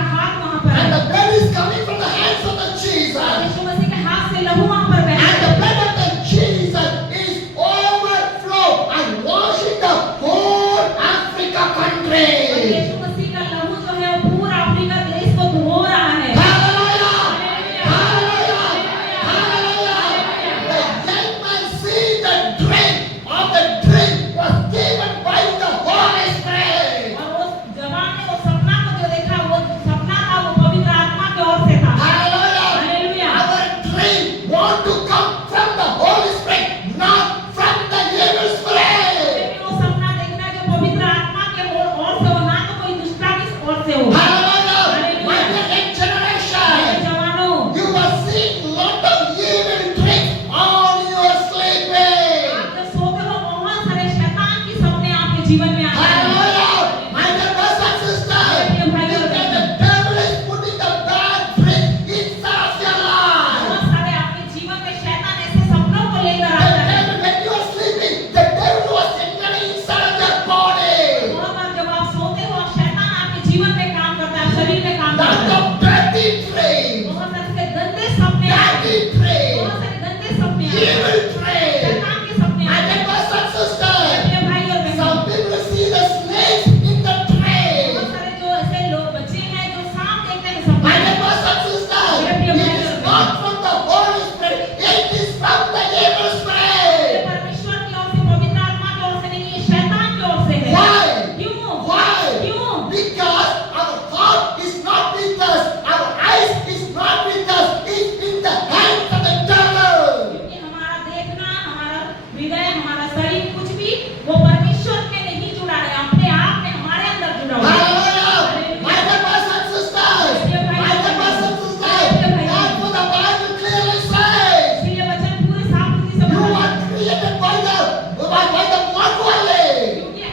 का हाथ वहां पर And है the blood is coming from the hands of the और Jesus. यीशु मसीह के हाथ से लहू वहां पर बह And रहा the है blood of the Jesus is overflow and washing the whole Africa और country. यीशु मसीह का लहू जो है वो पूरा अफ्रीका देश को धो रहा है Hallelujah! Hallelujah Hallelujah! Hallelujah! The young man see the drink of the drink was given by the Holy Spirit. और उस जवान ने वो सपना को जो देखा वो सपना था वो पवित्र आत्मा की ओर से था Hallelujah! Hallelujah Our dream want to come from the Holy Spirit, not from the evil spirit. लेकिन वो सपना देखना जो पवित्र आत्मा के ओर से हो ना तो कोई दुष्टा की ओर से हो Hallelujah! My hallelujah young generation, जवानों you are seeing lot of evil drinks on your sleeping. आप जब सोते हो बहुत सारे शैतान की सपने आपके जीवन में आते हैं Hallelujah! My dear brothers and sisters, because the devil is putting the bad drink inside of your life. बहुत सारे आपके जीवन में शैतान ऐसे सपनों को लेकर The आता है devil, when you are sleeping, the devil was entering inside of your body. बहुत बार जब आप सोते हो शैतान आपके जीवन में काम करता है शरीर में काम That's करता है the dirty dream, बहुत सारे गंदे सपने आते dirty हैं dream, बहुत सारे गंदे सपने आते हैं evil dream. शैतान के सपने My आते dear हैं brothers and sisters, मेरे भाई और बहनों some people see the snakes in the dream. बहुत सारे जो ऐसे लोग बच्चे हैं जो सांप देखते हैं सपने My में dear brothers and sisters, it is not from the Holy Spirit, it is from the evil ये spirit. परमेश्वर की ओर से पवित्र आत्मा की ओर से नहीं ये शैतान की ओर से है Why? क्यों Why? क्यों Because our heart is not with us, our eyes is not with us, it's in the hands of the devil. क्योंकि हमारा देखना हमारा हृदय हमारा शरीर कुछ भी वो परमेश्वर में नहीं जुड़ा है अपने आप में हमारे अंदर जुड़ा हुआ है Hallelujah! My dear brothers and sisters, my dear brothers and sisters, therefore the Bible clearly says, इसलिए वचन पूरे साफ रीति से you बताता है are created by the one only. क्योंकि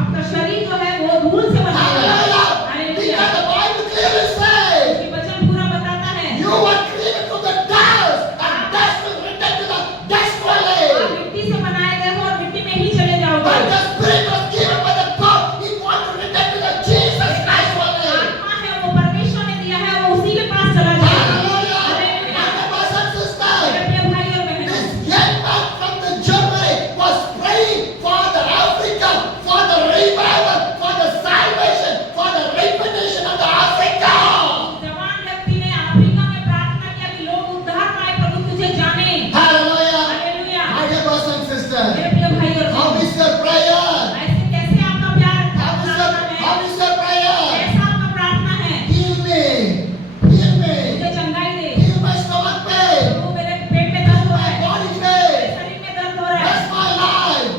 आपका शरीर जो है वो धूल से बना हुआ है Hallelujah! Hallelujah Because the Bible clearly says, ये वचन पूरा बताता है you are created from the dust, and dust will return to the dust आप only. मिट्टी से बनाए गए हो और मिट्टी में ही चले जाओगे But the Spirit was given by the God, He wants to return to the Jesus Christ only. आत्मा है वो परमेश्वर ने दिया है वो उसी के पास चला जाए Hallelujah! Hallelujah My brothers and sisters, मेरे प्रिय भाई और बहनों this young man from the Germany was praying for the Africa, for the revival, for the salvation, for the repetition of the Africa. जवान व्यक्ति ने अफ्रीका में प्रार्थना किया कि लोग उद्धार पाए प्रभु तुझे जाने Hallelujah! Hallelujah My dear brothers and sisters, मेरे प्रिय भाई और how बहनों is your prayer? ऐसे कैसे आपका प्यार How प्रार्थना is है your prayer? कैसा आपका प्रार्थना है Heal me, heal me, मुझे चंगाई दे heal my stomach pain, प्रभु मेरे पेट में दर्द हो रहा my है body मेरे pain, शरीर में दर्द हो रहा है bless my life,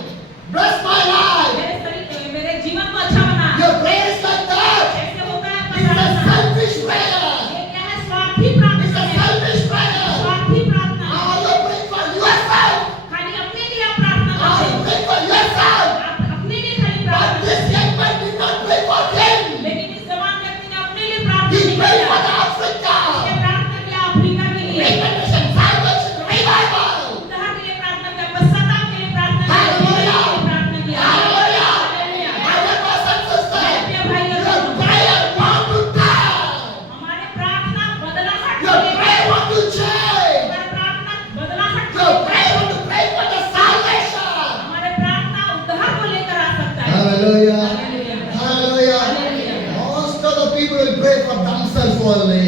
bless my life. मेरे शरीर मेरे जीवन को अच्छा बना Your prayer is like that. कैसे होता है आपका It's a प्रार्थना selfish prayer. ये क्या है स्वार्थी It's प्रार्थना a है selfish prayer. स्वार्थी प्रार्थना है Now you pray for yourself. खाली अपने लिए आप प्रार्थना Now करते you हो pray for yourself. आप अपने लिए खाली But प्रार्थना this young man did not pray for him. लेकिन इस जवान व्यक्ति ने अपने लिए प्रार्थना He नहीं prayed किया for the Africa. उसने प्रार्थना किया अफ्रीका के लिए Repetition, salvation, revival. उद्धार के लिए प्रार्थना किया पश्चाताप के लिए प्रार्थना किया Hallelujah. प्रार्थना किया Hallelujah. Hallelujah My dear brothers and sisters, मेरे प्रिय भाई और your बहनों prayer want to turn. हमारे प्रार्थना बदलाहट Your करेगी। prayer want to change. हमारे प्रार्थना बदलाहट Your करेगी। prayer want to pray for the salvation. हमारे प्रार्थना उद्धार को लेकर आ सकता है Hallelujah. Hallelujah. Hallelujah. Hallelujah. Most of the people will pray for themselves only.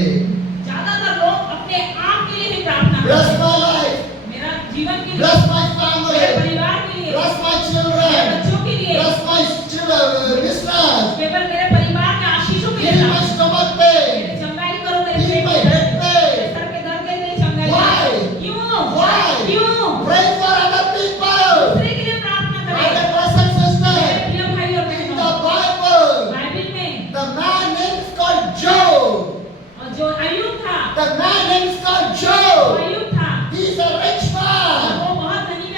ज्यादातर लोग अपने आप के लिए ही प्रार्थना Bless करते my life. हैं मेरा जीवन के लिए Bless my मेरे family. परिवार के लिए Bless my मेरे children. बच्चों के लिए Bless my children, business. केवल मेरे परिवार के आशीषों के लिए Heal my प्रार्थना stomach pain. मेरे चंगाई करो मेरे Heal पेट my में head मेरे pain. सर के दर्द के लिए चंगाई Why? करो क्यों Why? क्यों Pray for other people. दूसरे के लिए प्रार्थना My करें dear brothers and मेरे sisters, प्रिय भाई और in बहनों the Bible, बाइबल में the man name is called Job. और जो अय्यूब था The man name is called वो Job. अय्यूब था He is a rich man. वो बहुत धनी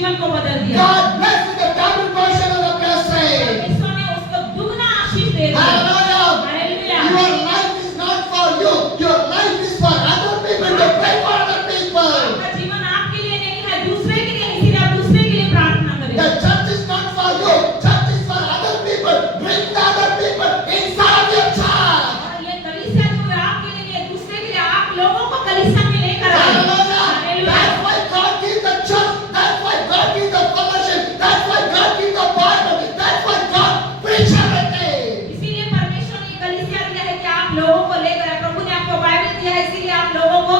जीवन को बदल दिया। God blessed with the double portion of the blessing. परमेश्वर ने उसको दुगना आशीष दे दिया। Hallelujah. Hallelujah. Your life is not for you. Your life is for other people to pray for other people. आपका जीवन आपके लिए नहीं है, दूसरे के लिए, इसीलिए आप दूसरे के लिए प्रार्थना करें। The church is not for you. Church is for other people. Bring the other people inside of your church. और ये कलीसिया जो है आपके लिए नहीं है, दूसरे के लिए, आप लोगों को कलीसिया में लेकर आए। Hallelujah. Hallelujah. That's why God gives the church. That's why God gives the fellowship. That's why God gives the Bible. That's why God preach everything. इसीलिए परमेश्वर ने कलीसिया दिया है कि आप लोगों को लेकर आए। प्रभु ने आपको बाइबल दिया है, इसीलिए आप लोगों को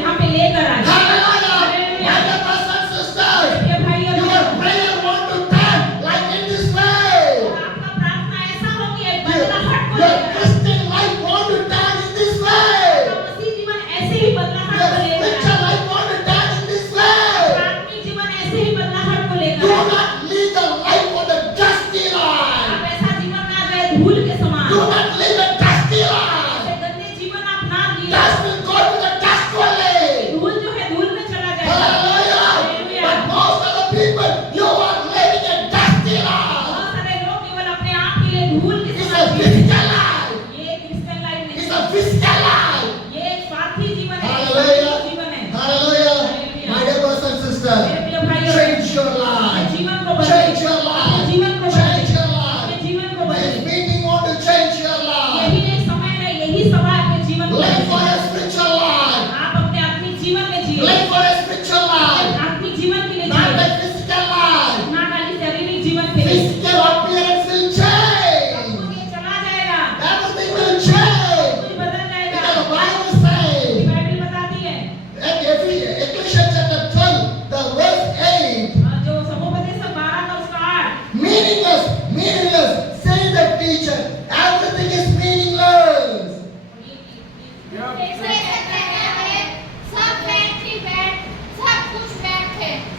यहाँ पे लेकर आए। Hallelujah. Hallelujah. My dear brothers and sisters, ये भाई और your prayer want to turn like in this way. और आपका प्रार्थना ऐसा हो कि एक बदलाहट को Your लेकर आए। Christian life want to turn in this way. आपका मसीह जीवन ऐसे ही बदलाहट Your को लेकर spiritual आए। life want to turn in this way. आत्मिक जीवन ऐसे ही बदलाहट को लेकर Do आए। not lead the life of the dusty life. आप ऐसा जीवन ना जाए धूल के समान। Do not live a dusty life. ऐसे गंदे जीवन आप ना जिए। Dust will go to the dust only. धूल जो है धूल में चला जाएगा। Hallelujah. But most of the people, you are living a dusty life. बहुत सारे लोग केवल अपने आप के लिए धूल के It's a समान जीते हैं। physical life. ये क्रिश्चियन लाइफ नहीं It's है। a physical life. ये एक स्वार्थी जीवन है। Hallelujah. स्वार्थी जीवन है। Hallelujah. My dear brothers and sisters, मेरे प्रिय भाइयों, change your अपने life. जीवन को बदलें। Change your अपने life. जीवन को Change बदलें। your अपने life. जीवन को This बदलें। meeting want to change your life. यही एक समय है, यही समय अपने जीवन को Live for बदलें। a spiritual life. आप अपने आत्मिक जीवन में जिए। Live for a spiritual life. आत्मिक जीवन के लिए Not जिए। a physical life. ना खाली शारीरिक जीवन के लिए। Physical appearance will सब change. कुछ ये चला जाएगा। Everything will change. कुछ बदल जाएगा। Because the Bible says, Bible बताती है in Ecclesiastes chapter 12, the verse 8, जो समुपदेशक 12 का उसका 8 meaningless, meaningless, say the teacher, everything is meaningless.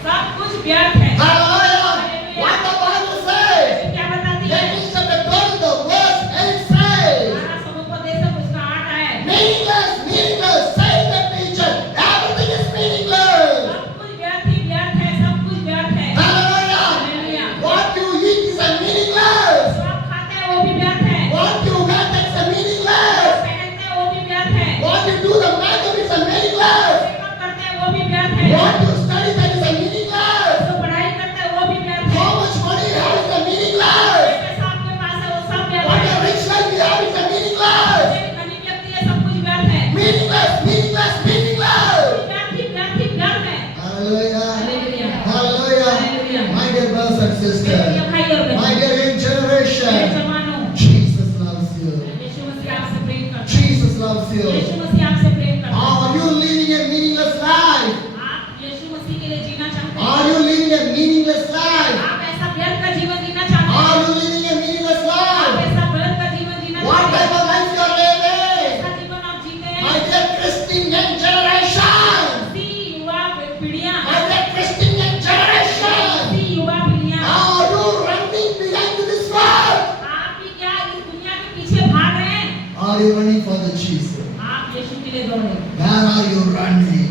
सब कुछ व्यर्थ है। Hallelujah. What the Bible says. क्या बताती है? Ecclesiastes chapter 12, the verse 8 says, 12 समुपदेशक उसका 8 है। meaningless, meaningless, say the teacher, everything is meaningless. सब कुछ व्यर्थ ही व्यर्थ है, सब कुछ व्यर्थ है। Hallelujah. Hallelujah. What you eat is a meaningless. जो आप खाते हैं वो भी व्यर्थ है। What you wear that's a जो meaningless. पहनते हैं वो भी व्यर्थ है। What you do the makeup is a meaningless. Makeup करते हैं वो भी व्यर्थ है। What you study that is a meaningless. जो पढ़ाई करते हैं वो भी व्यर्थ है। How much money you have is a meaningless. जो पैसा आपके पास है वो सब व्यर्थ What है। a rich life you have is a meaningless. जो धनी व्यक्ति है सब कुछ व्यर्थ है। Meaningless, meaningless, meaningless. व्यर्थ ही व्यर्थ है। Hallelujah. Hallelujah. Hallelujah. Hallelujah. My dear brothers and मेरे sisters, प्रिय भाई और my बहनों, dear young मेरे generation, जवानों, Jesus loves you. यीशु मसीह आपसे प्रेम करता है। Jesus loves you. यीशु मसीह आपसे प्रेम करता है। Are you living a meaningless life? आप यीशु मसीह के लिए जीना चाहते हैं? Are you living a meaningless life? आप ऐसा व्यर्थ का जीवन जीना चाहते Are हैं? you living a meaningless आप life? ऐसा व्यर्थ का जीवन जीना What चाहते type हैं? of life you are living? ऐसा जीवन आप जीते हैं? My dear Christian young generation. मसीह युवा पीढ़ियां, My dear Christian young generation. मसीह युवा पीढ़ियां, Are you running behind this world? आप भी क्या इस दुनिया के पीछे भाग रहे हैं? Are you running for the Jesus? आप यीशु के लिए दौड़े। Where are you running?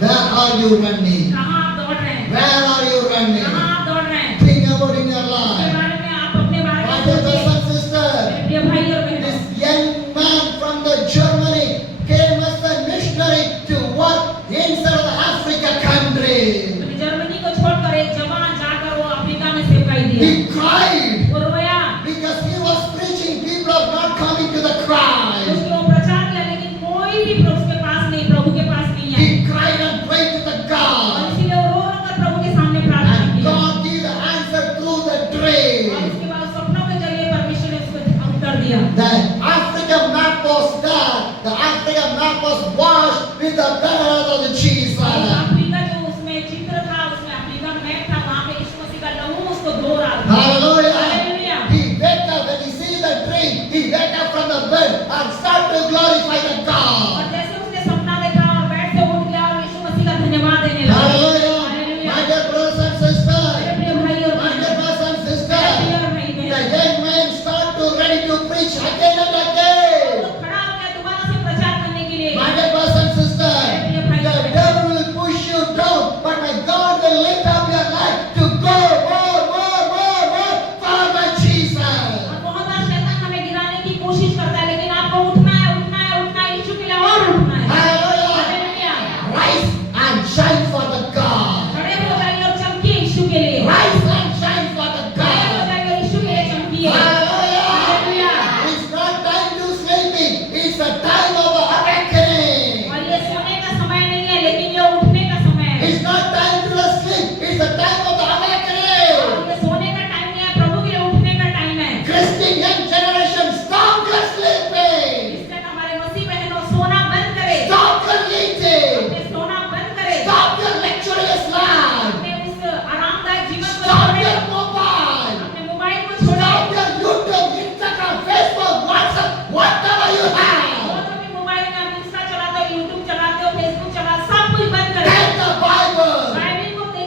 Where are you running? कहाँ आप दौड़ रहे हैं? Where are you running? कहाँ आप दौड़ रहे हैं? Think about in your इसके life. बारे में आप अपने बारे My में dear सोचिए। brothers and sisters, मेरे प्रिय भाई और बहनों, this young man from the Germany came as a missionary to work inside of the Africa country. अपनी जर्मनी को छोड़कर एक जवान जाकर वो अफ्रीका में सेवकाई दिया। He cried वो रोया because he was preaching. People are not coming to the Christ. उसको वो प्रचार किया, लेकिन कोई भी उसके पास नहीं, प्रभु के पास नहीं है। He cried and prayed to the God. और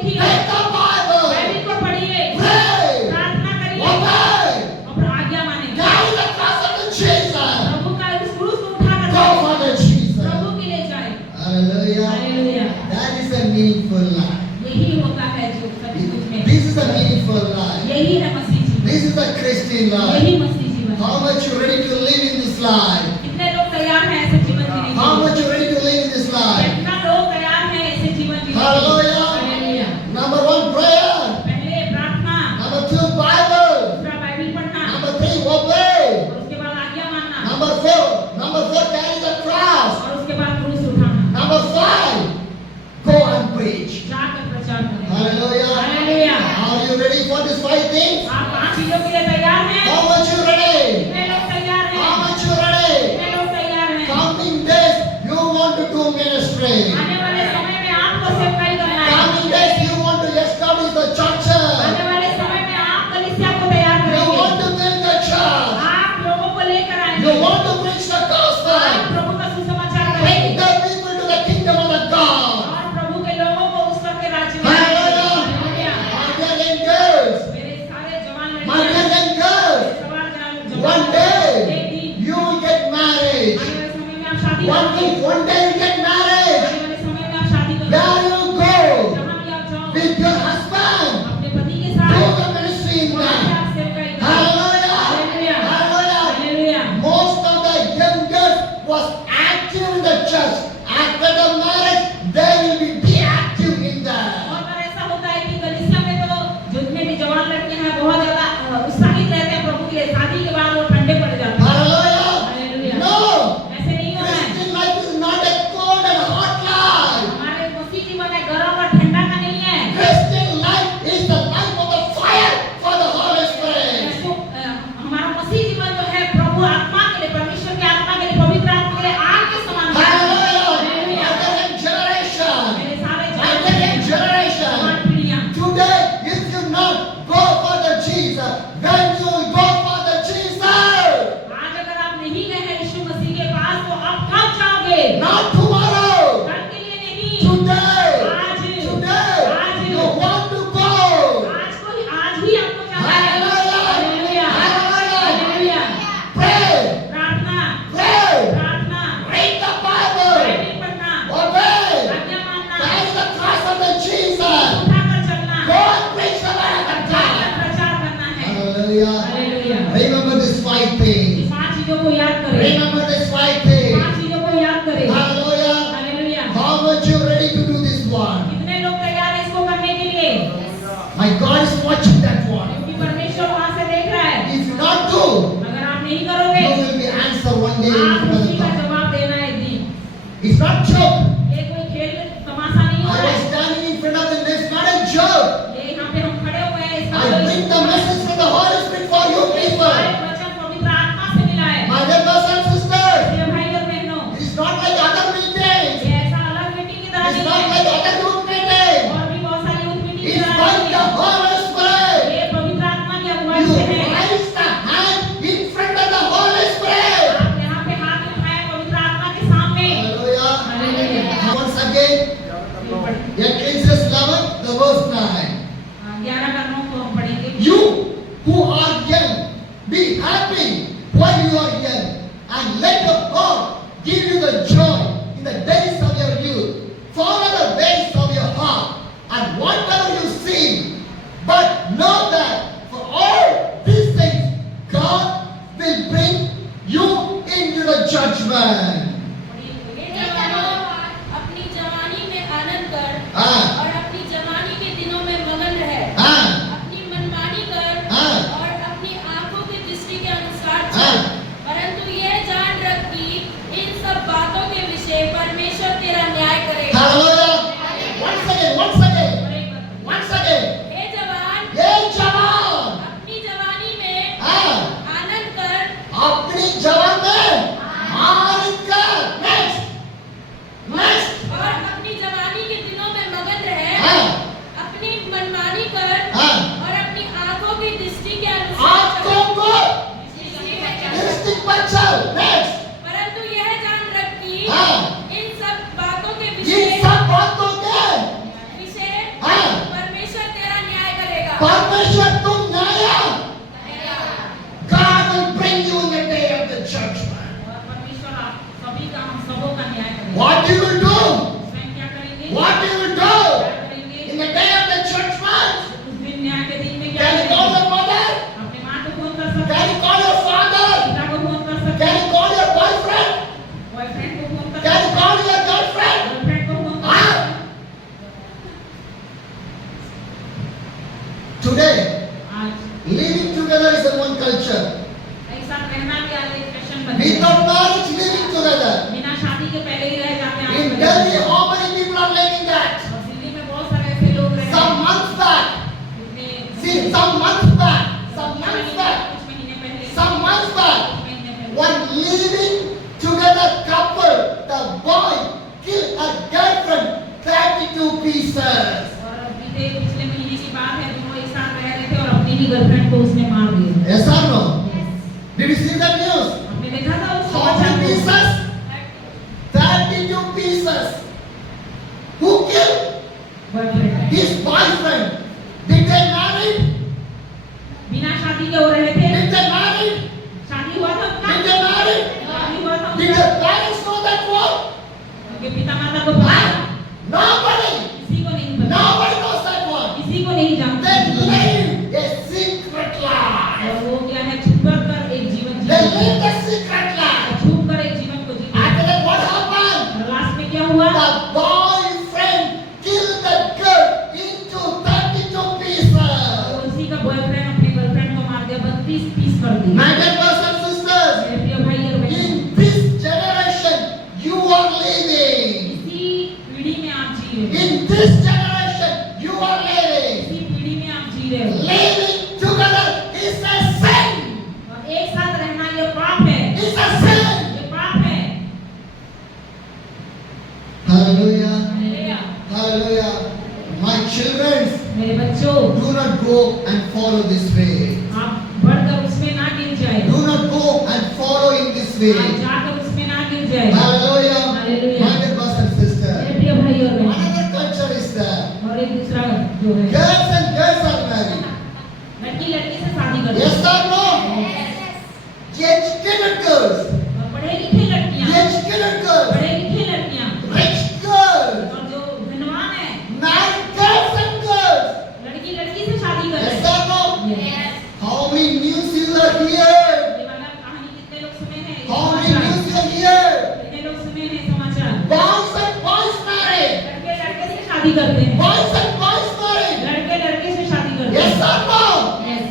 लिखी है, Take the Bible. बाइबिल को पढ़िए, Pray. प्रार्थना करिए Obey. और आज्ञा मानिए। Carry the cross of the Jesus. प्रभु का उस क्रूस को उठाकर Go for the Jesus. प्रभु के लिए जाए। Hallelujah. Hallelujah. That is a meaningful life. यही होता है जो सभी कुछ में। This is a meaningful life. यही है मसीह जीवन। This is a Christian life. यही मसीह जीवन। How much you ready to live in this life? कितने लोग तैयार हैं ऐसे जीवन जीने के How लिए? much you ready to live in this life? कितना लोग तैयार हैं ऐसे जीवन जीने के लिए? Hallelujah. हालेलुया। Number 1, prayer. पहले प्रार्थना, Number 2, Bible. दूसरा बाइबिल पढ़ना, Number 3, obey. और उसके बाद आज्ञा मानना, Number 4, carry the cross. और उसके बाद क्रूस उठाना, Number 5, go and preach. जाकर प्रचार करें। Hallelujah. Hallelujah. Are you ready for these 5 things? आप 5 चीजों के लिए तैयार हैं? How much you ready? कितने लोग तैयार हैं? How much you ready? कितने लोग तैयार हैं? Coming days, you want to do ministry. आने वाले समय में आपको सेवकाई करना है। Coming days, you want to establish the churches. आने वाले समय में आप कलीसिया को तैयार You करेंगे। want to build the church. आप लोगों को लेकर आएंगे। You want to preach the आप gospel. प्रभु का सुसमाचार Bring करेंगे the people to the kingdom of the God. और प्रभु के लोगों को उस सबके राज्य में Hallelujah. Hallelujah. My dear young girls, मेरे सारे जवान my dear लड़कियां, young girls, सवार जवान, one एक day दिन you will get married. आने वाले समय में आप शादी One करोगे। day you get married. आने वाले समय में आप शादी करोगे। There you go जहाँ भी आप जाओ with your husband. अपने पति के Do साथ the ministry in वहाँ that. पे आप सेवकाई करो। Hallelujah. Hallelujah. Hallelujah. Hallelujah. Most of the young girls was active in the church. After the marriage, they will be deactive in that. और बार ऐसा होता है कि कलीसिया में तो जितने भी जवान लड़के हैं बहुत ज्यादा उत्साहित रहते हैं प्रभु के लिए, शादी के बाद वो ठंडे पड़ जाते हैं। Hallelujah. हालेलुया। No. ऐसे नहीं होना है। Christian life is not a cold and hot life. हमारे मसीह जीवन है गर्म और ठंडा का नहीं है। Christian life is the life of the fire for the Holy Spirit. ऐसो, हमारा मसीह जीवन जो है प्रभु आत्मा के लिए, परमेश्वर की आत्मा के लिए, पवित्र आत्मा के लिए आग के समान है। Hallelujah. Hallelujah. My dear generation. मेरे सारे My dear generation. जवान पीढ़ियां, Today, if you not go for the Jesus, when you will go for the Jesus? आज अगर आप नहीं गए हैं यीशु मसीह के पास तो आप कब जाओगे? Not tomorrow. कल के लिए नहीं। Today. आज Today. You want to go. आज ही आपको जाना है। Hallelujah. Hallelujah. Hallelujah. Hallelujah. Pray. प्रार्थना, Pray. प्रार्थना, Read the Bible. बाइबिल पढ़ना, Obey. आज्ञा मानना, Carry the cross of the Jesus. उठाकर चलना, Go and preach the word of जाकर God. प्रचार करना है। Hallelujah. Hallelujah. Remember these 5 things. ये 5 चीजों को याद करें। Remember these 5 things. 5 चीजों को याद करें। Hallelujah. Hallelujah. How much you ready to do this one? कितने लोग तैयार हैं इसको करने के लिए? My God is watching that one. क्योंकि परमेश्वर वहां से देख रहा है। If you not do, अगर आप नहीं करोगे, you will be answered one day in आप front of उसी का God. जवाब देना है एक दिन। It's not joke. ये कोई खेल तमाशा नहीं हो I रहा was है। standing in front of them. It's not a joke. ये यहाँ पे हम खड़े हुए हैं, इसका I bring the message from the Holy Spirit for you people. हमारे वचन पवित्र आत्मा से मिला है। My dear brothers and sisters, ये भाई और बहनों, it's not like other meetings. ये ऐसा अलग मीटिंग की तरह It's नहीं not है। like other group meetings. और भी बहुत सारी यूथ मीटिंग की It's तरह like नहीं the है। Holy Spirit. ये पवित्र आत्मा की अगुवाई You से है। raise the hand in front of the Holy Spirit. आप यहाँ पे हाथ उठाए पवित्र आत्मा के सामने। Hallelujah. Hallelujah. Once again, Ecclesiastes 11, the verse 9. 11 का 9 को हम पढ़ेंगे। You who are young, be happy while you are young, and let your heart give you the joy in the days of your youth. Follow the ways of your heart, and whatever you see, but know that for all these things, God will bring you into the judgment. हे जवानों, अपनी जवानी में आनंद कर हाँ। और अपनी जवानी के दिनों में मगन रह। हाँ। अपनी मनमानी कर हाँ। और अपनी आंखों की दृष्टि के अनुसार हाँ। चल। परंतु ये जान रख कि इन सब बातों के विषय परमेश्वर तेरा न्याय करेगा। Hallelujah. Once again, once again, और एक बात, once again. हे जवान, ये जवान, अपनी जवानी में हाँ, आनंद कर अपनी जवान में आनंद कर। Next, next. और अपनी जवानी के दिनों में मगन रह। हाँ, अपनी मनमानी कर हाँ, परमेश्वर तुम न्याय, God will bring you in the day of the judgment. और परमेश्वर आप सभी का हम सबों का न्याय करेंगे। What you will do? स्वयं क्या करेंगे? What you will क्या do करेंगे? in the day of the judgment? उस दिन न्याय के दिन में क्या Can you call करेंगे? your mother? अपने माँ को फोन कर सकते Can हैं, you call your father? पिता को फोन कर सकते Can हैं, you call your boyfriend? Boyfriend को फोन कर Can सकते you हैं, call your girlfriend? गर्लफ्रेंड को फोन कर हाँ। सकते हैं। Today, आज living together is a one culture. एक साथ रहना भी आज एक फैशन बन गया है। Without marriage, living together. बिना शादी के पहले ही रह जाते हैं In आज Delhi, के how many people are living that? और दिल्ली में बहुत सारे ऐसे लोग रह Some months back, कुछ see, some months back, some months back, महीने पहले some months back, कुछ महीने पहले one living together couple, the boy killed a girlfriend, 32 pieces. और पिछले महीने की बात है, दोनों एक साथ रह रहे थे और अपनी ही गर्लफ्रेंड को उसने मार दिया। Yes or no? Did you see that news? आपने देखा था उस How समाचार many को? pieces? 32 pieces. Who killed? Boyfriend His boyfriend. Did they marry? बिना शादी के हो रहे थे। Did they marry? शादी हुआ था उनका? Did they marry? शादी हुआ था Did उनका? the parents know that war? उनके पिता माता को पता था? Nobody. किसी को नहीं पता, Nobody knows that war. किसी को नहीं जानते। They live a secret life. और वो क्या है, छुप कर एक जीवन They जीते live हैं। the secret life. छुप कर एक जीवन को जीते हैं। After that, what happened? और लास्ट में क्या हुआ? The boyfriend killed the girl into 32 pieces. उसी का बॉयफ्रेंड अपने गर्लफ्रेंड को मार दिया, 32 पीस कर दिया। My dear brothers and sisters, मेरे प्रिय भाई और बहन, in this generation you are living. इसी पीढ़ी में आप जी रहे हो। In this generation you are living. इसी पीढ़ी में आप जी रहे हो। Living together is a sin. और एक साथ रहना ये पाप है, It's a sin. ये पाप है। Hallelujah. Hallelujah. Hallelujah. My children, मेरे बच्चों, do not go and follow this way. आप बढ़कर उसमें ना गिर जाए, Do not go and follow in this way. आप जाकर उसमें ना गिर जाए। Hallelujah. Hallelujah. My dear brothers and sisters. मेरे प्रिय भाई और बहन, Another culture is there. और एक दूसरा जो है, Girls and girls are married. लड़की लड़की से शादी करते Yes हैं। or no? Educated girls. और पढ़े लिखे लड़कियां, Educated girls. पढ़े लिखे लड़कियां, Rich girls. और जो धनवान है, Married girls and girls. लड़की लड़की से शादी करते Yes हैं। or no? Yes. How many news you are here? ये वाला कहानी कितने लोग सुने हैं? How many समाचार। news you are here? कितने लोग सुने हैं समाचार? Boys and boys married. लड़के लड़के से शादी करते हैं, Boys and boys married. लड़के लड़के से शादी करते हैं। Yes or no? Yes.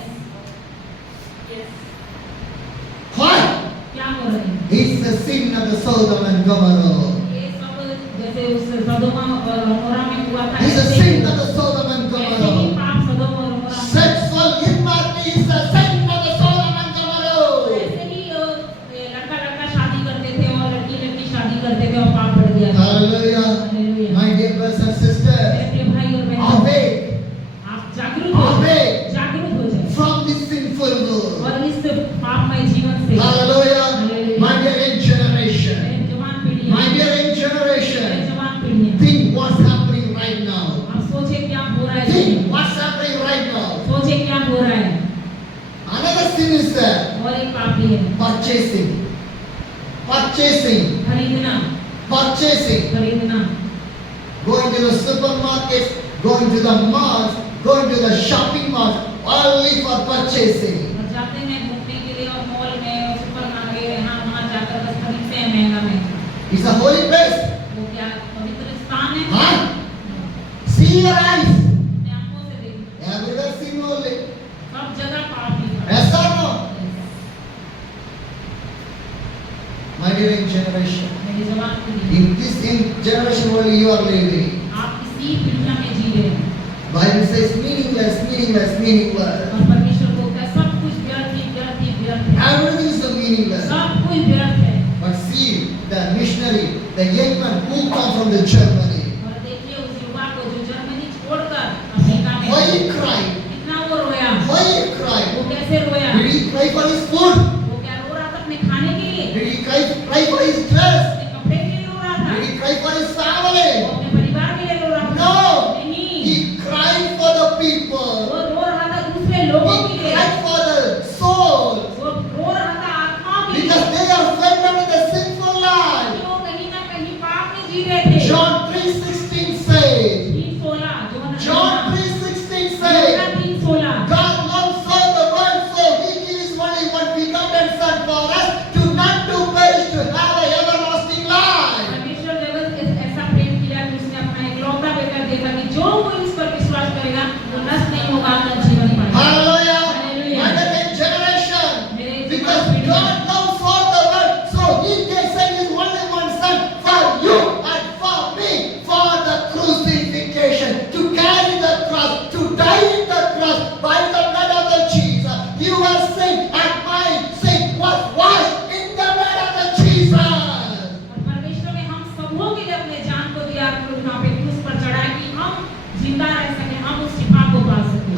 Why? क्या हो रहे हैं? It's the sin of the Sodom and Gomorrah. ये सब जैसे उस सदोम और गमोरा में हुआ था, It's the ऐसे sin he of the Sodom and ऐसे ही Gomorrah. पाप सदोम और गमोरा में। Sexual immorality is the sin of the Sodom and Gomorrah. ऐसे ही लड़का लड़का शादी करते थे और लड़की लड़की शादी करते थे और पाप बढ़ गया था। Hallelujah. Hallelujah. My dear brothers and sisters, मेरे प्रिय भाई और बहन, awake आप जागरूक हो Awake. जागरूक हो जाए from this sinful world. और इस पापमय जीवन से। Hallelujah. Hallelujah. My dear young generation. मेरे जवान पीढ़ियां, My dear young मेरे generation. जवान पीढ़ियां, Think what's happening right now. आप सोचे क्या हो रहा है? Think what's happening right now. सोचे क्या हो रहा है? Another sin is there. और एक पाप भी है, Purchasing. Purchasing. खरीदना, Purchasing. खरीदना। Going to the supermarkets, going to the malls, going to the shopping malls, only for purchasing. और जाते हैं घूमने के लिए और मॉल में और सुपरमार्केट यहाँ वहाँ जाकर बस खरीदते हैं महंगा महंगा। It's a holy place. वो क्या पवित्र स्थान है? Huh? See your eyes. अपने आंखों से देखो, Everywhere sin only. सब जगह पाप ही पाप। Yes or no? My dear young generation. मेरी जवान पीढ़ी, In this generation only you are living. आप इसी पीढ़ियां में जी रहे हैं Bible says meaningless, meaningless, meaningless. और परमेश्वर बोलता है सब कुछ व्यर्थ ही व्यर्थ ही व्यर्थ है, Everything is so meaningless. सब कुछ व्यर्थ है। But see the missionary, the young man who come from the Germany. और देखिए उस युवा को जो जर्मनी छोड़कर अमेरिका में Why he cried? कितना वो रोया, Why he cried? वो कैसे रोया? Did he cry for his food? वो क्या रो रहा था अपने खाने के लिए? Did he cry for his dress? अपने कपड़े के लिए रो रहा था? Did he cry for his वो family? अपने परिवार के लिए रो रहा था? No. नहीं, He cried for the people. वो रो रहा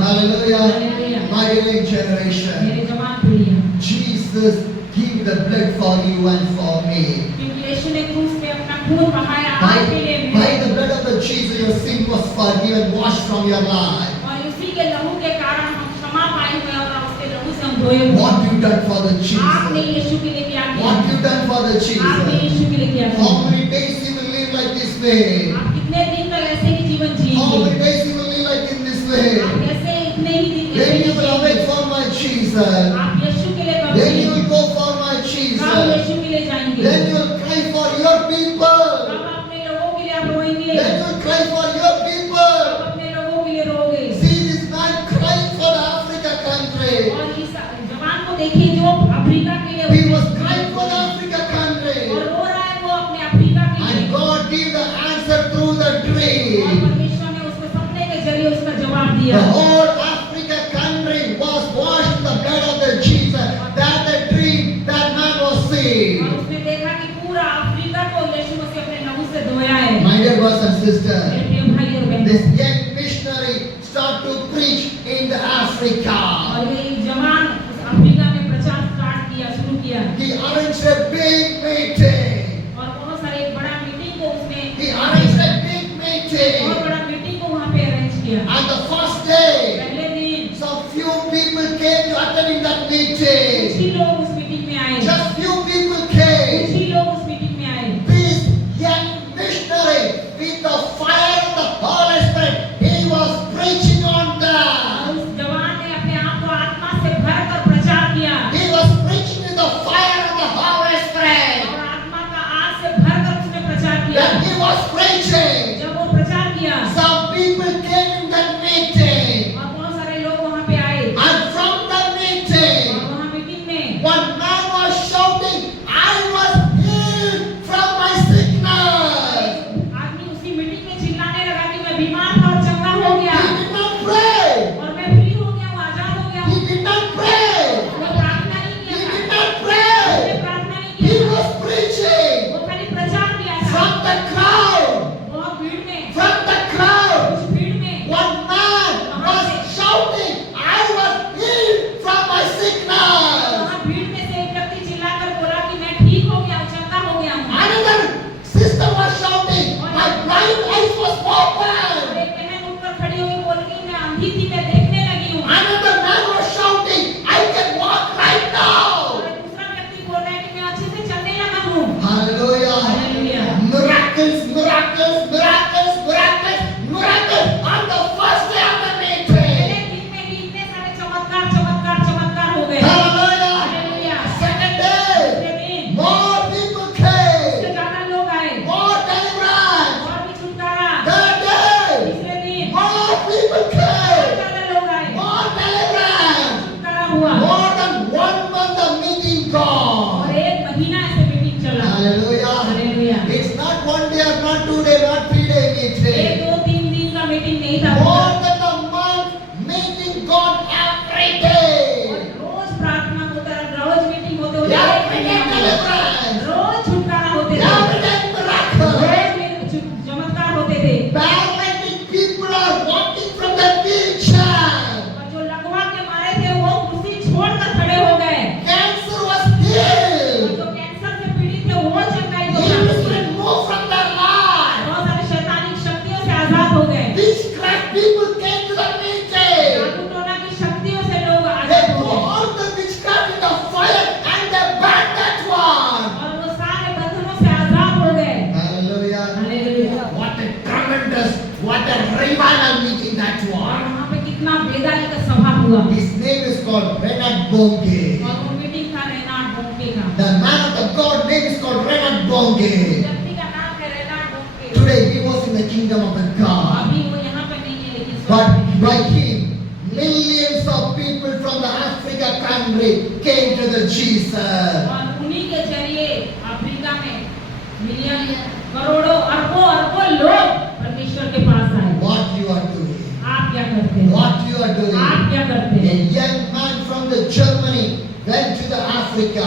Hallelujah. Hallelujah. My young generation. मेरे जवान पीढ़ियां, Jesus gave the blood for you and for me. क्योंकि यीशु ने क्रूस पे अपना खून बहाया By, आपके लिए, by मेरे the blood of the Jesus, your sin was forgiven, washed from your life. और उसी के लहू के कारण हम क्षमा पाए हुए हैं और उसके लहू से हम धोए हुए हैं। What you done for the आपने Jesus? यीशु के लिए क्या किया? What you done for the आपने Jesus? यीशु के लिए क्या How किया? many days you will live like this way? आप कितने दिन तक ऐसे ही जीवन How जिएंगे? many days you will live like in this way? आप कैसे इतने ही दिन ऐसे Then ही you will जिएंगे? await for my Jesus. आप यीशु के लिए कब Then you जिएंगे? will go for my कब Jesus. यीशु के लिए जाएंगे? Then you will cry for your people. कब अपने लोगों के लिए आप रोएंगे? Then you will cry for your people. कब अपने लोगों के लिए रोओगे? See this man crying for the Africa country. और इस जवान को देखिए जो अफ्रीका के लिए He was crying for the Africa country. और रो रहा है वो अपने अफ्रीका के लिए। And God gave the answer through the और dream. परमेश्वर ने उसको सपने के जरिए उसका जवाब The दिया। whole Africa country was washed in the blood of the Jesus. That the dream that man was और seeing. उसने देखा कि पूरा अफ्रीका को यीशु मसीह अपने लहू से धोया है। My dear brothers and मेरे sisters, प्रिय भाई और बहन, this young missionary start to preach in the Africa. और ये जवान उस अफ्रीका में प्रचार स्टार्ट किया, शुरू किया He arranged a big meeting. और बहुत सारे एक बड़ा मीटिंग को उसने He arranged a big बहुत meeting. बड़ा मीटिंग को वहाँ पे अरेंज किया। And the first day, पहले दिन some few people came to attend that कुछ meeting. ही लोग उस मीटिंग में आए, Just few people कुछ came. ही लोग उस मीटिंग में आए। This young missionary with the fire of the Holy Spirit, he was preaching on और that. उस जवान ने अपने आप को आत्मा से भरकर प्रचार किया He was preaching with the fire of the Holy Spirit. और आत्मा का आग से भरकर उसने प्रचार किया। When he was preaching, जब वो प्रचार किया some people came in that meeting. और बहुत सारे लोग वहाँ पे आए And from the और meeting, वहाँ मीटिंग में one man was shouting, I was healed from my sickness. आदमी उसी मीटिंग में चिल्लाने लगा कि मैं बीमार था और चंगा हो गया He did not pray. और मैं फ्री हो गया हूँ, आजाद हो गया He हूँ। did not pray. वो प्रार्थना नहीं He किया did था, not pray. उसने प्रार्थना नहीं He किया था, was preaching वो खाली प्रचार किया था। from the crowd. बहुत भीड़ में, From the crowd, कुछ भीड़ में one man was shouting, I was healed from my sickness. वहाँ भीड़ में से एक व्यक्ति चिल्लाकर बोला कि मैं ठीक हो गया हूँ, चंगा हो गया हूँ। Another sister was shouting, my blind eyes was और open. एक बहन उठकर खड़ी हुई बोल रही मैं अंधी थी, मैं देखने लगी हूँ। Another man was shouting, I can walk right और now. दूसरा व्यक्ति बोल रहा है कि मैं अच्छे से चलने लगा हूँ। Hallelujah. Hallelujah. Miracles, miracles, miracles, miracles, miracles on the first day of the meeting. पहले दिन में ही इतने सारे चमत्कार चमत्कार चमत्कार हो गए। Hallelujah. हालेलुया। Second day, दूसरे दिन more people उससे came. ज्यादा लोग आए More deliverance. और भी छुटकारा। Third day, तीसरे दिन more people और came. ज्यादा लोग आए, More deliverance. छुटकारा हुआ More than 1 month the meeting और gone. एक महीना ऐसे मीटिंग चला। Hallelujah. Hallelujah. It's not 1 day or not 2 day, not 3 day एक meeting. दो तीन दिन का मीटिंग नहीं था, More than a month meeting gone every और day. रोज प्रार्थना होता है, रोज मीटिंग होते होते Yeah, एक महीना हो गया। deliverance. रोज छुटकारा होते थे, Every day miracle. रोज चमत्कार होते थे Paralytic people are walking from the wheelchair. और जो लकवा के मारे थे वो कुर्सी छोड़कर खड़े हो गए Cancer was और healed. जो कैंसर से पीड़ित थे वो चंगाई को Evil प्राप्त की। spirit moved from their life. बहुत सारे शैतानिक शक्तियों से आजाद हो गए, Witchcraft people came to the meeting. जादू टोना की शक्तियों से लोग They आजाद हो threw गए all the witchcraft in the fire and they burned that one. और वो सारे बंधनों से आजाद हो गए। Hallelujah. Hallelujah. What a tremendous, what a revival meeting that और was. वहाँ पे कितना बेदारी का सभा हुआ His name is called Renard Bonke. और वो मीटिंग था रेनाड बोम्बे का। The man of the God name is called Renard Bonke. व्यक्ति का नाम है रेनाड Bombay. Today he was in the kingdom of the God. अभी वो यहाँ पे नहीं है लेकिन But by him, millions of people from the Africa country came to the Jesus. और उन्हीं के जरिए अफ्रीका में मिलियन करोड़ों अरबों अरबों लोग परमेश्वर के पास आए। What you are doing? आप क्या करते हैं? What you are आप doing? क्या करते A हैं? young man from the Germany went to the Africa,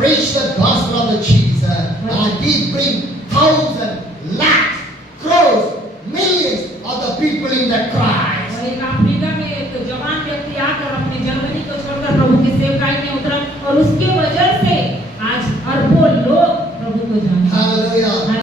preached the gospel of the Jesus, and he bring thousands, lakhs, crores, millions of the people in the Christ. और एक Africa में एक जवान को जानो। Hallelujah.